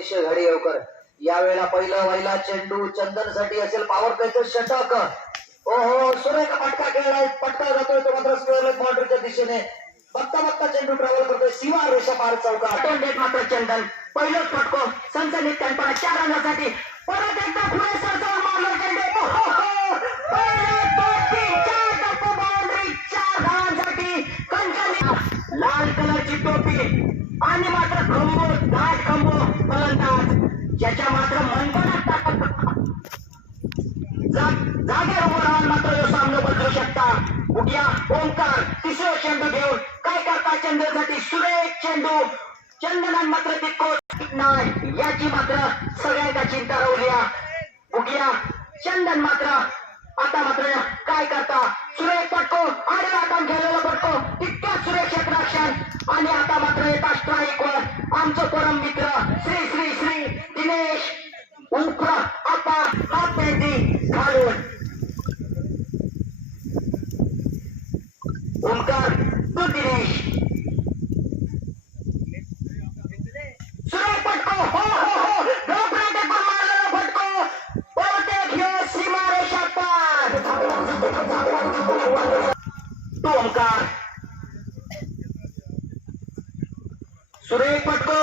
अतिशय घाडीवकर. यावेळेला पहिला चेंडू चंदनसाठी असेल. पॉवर प्लेचं षटक. ओहो, सुरेख फटका खेळलाय. फटका जातोय तो मात्र स्क्वेअर लेग बाउंड्रीच्या दिशेने. बघता बघता चेंडू ट्रॅव्हल करतोय सीमा रेषा पार चौकात. देत मात्र चंदन. पहिलं फटको सनसनीत त्यांना 4 रनासाठी. परत एकदा पुढे सरसावून मारलं चेंडू. पहिले 2-3-4 टप्पे बाउंड्री 4 धावांसाठी. कंचनी लाल कलरची टोपी आणि मात्र खंबो दाट खंबो फलंदाज ज्याच्या मात्र मनगणात जागेवर उभं राहून मात्र यो सामना बदलू शकता. उद्या ओंकार तिसरा चेंडू घेऊन काय करता चंदनसाठी. सुरेख चेंडू. चंदनान मात्र तितकोच नाही याची मात्र सगळ्यांना चिंता राहिल्या. उद्या चंदन मात्र आता मात्र काय करता. सुरेख फटको आणि आता खेळलेला फटको तितक्या सुरेख क्षेत्ररक्षण आणि आता मात्र येतात स्ट्राईक वर आमचं परम मित्र श्री श्री श्री दिनेश उपरा. आता हात पेंटी घालून ओंकार तो दिनेश. सुरेख फटको. हो हो हो डोकरा टेकून मारलेला फटको. बहुतेक ह्यो सीमारेषा पार. तो ओंकार. सुरेख फटको.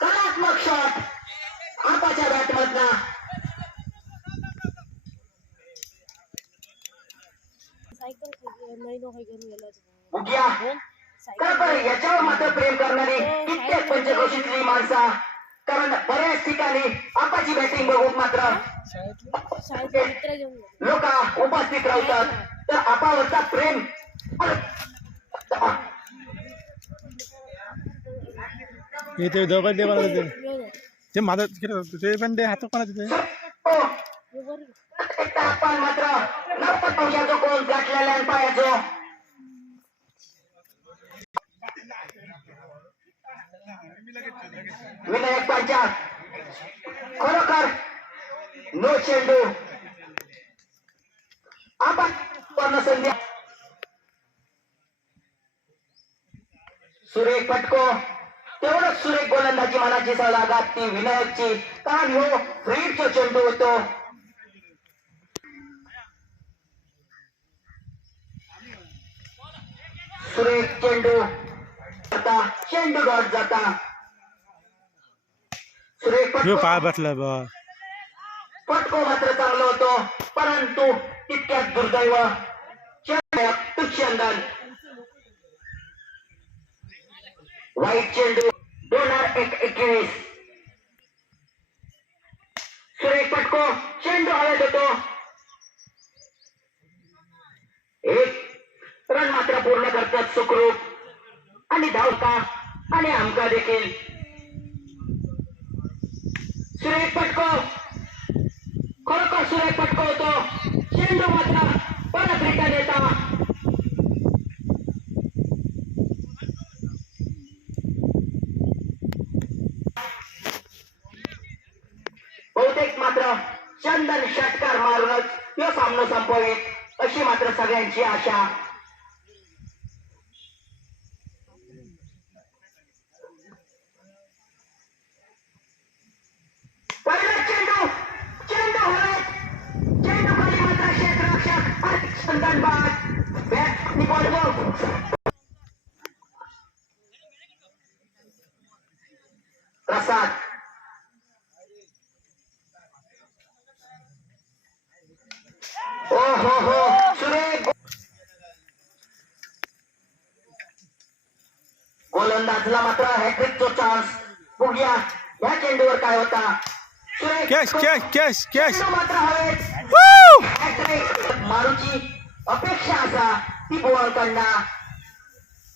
कलात्मक शॉट आताच्या बॅटमधना. उद्या खरं याच्यावर मात्र प्रेम करणारी कित्येक पंचक्रोशीतली माणसा. कारण बऱ्याच ठिकाणी आपाची बॅटिंग बघून मात्र लोक उपस्थित राहतात. तर आपावरचा प्रेम ते दोघं दे मला ते माझं ते पण ते हात कोणाचे आपण मात्र 90 गोल गाठलेल्या पायाचो. विनायक पांचाळ खरोखर नो चेंडू. आपण पूर्ण संध्या. सुरेख फटको. तेवढंच सुरेख गोलंदाजी मनाची सळागात ती विनायकची. कारण हो फ्रीडचा चेंडू होतो. सुरेख चेंडू आता चेंडू डॉट जाता. सुरेख पाय बसला बा. फटको मात्र चांगला होतो परंतु तितक्यात दुर्दैव चंदन. वाईट चेंडू 2021. सुरेख फटको. चेंडू हवेत होतो. एक रन मात्र पूर्ण करतात सुखरूप आणि धावता आणि आमका देखील. सुरेख फटको. खरोखर सुरेख फटको होतो. चेंडू मात्र परत रिटर्न येता. बहुतेक मात्र चंदन षटकार मारूनच तो सामना संपवेल अशी मात्र सगळ्यांची आशा. पहिला चेंडू. चेंडू हवेत. चेंडू खाली मात्र क्षेत्ररक्षक आणि चंदन बाद. बॅट निवडतो. प्रसाद. ओ हो हो सुरेख गोलंदाजला मात्र हॅट्रिकचा चान्स. बघूया या चेंडूवर काय होता. कॅश कॅश कॅश कॅश मात्र हवेत. हॅट्रिक मारूची अपेक्षा असा ती बोवांकडना.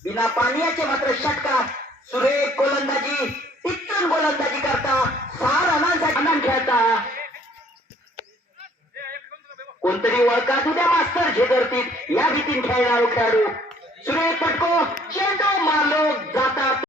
बिना पाण्याचे मात्र षटकार. सुरेख गोलंदाजी. इतकन गोलंदाजी करता 6 रनांसाठी आनंद खेळता. कोणतरी ओळखा उद्या मास्तर जे करतील या भीतीन खेळणारो खेळाडू. सुरेख फटको. चेंडू मारलो जातात.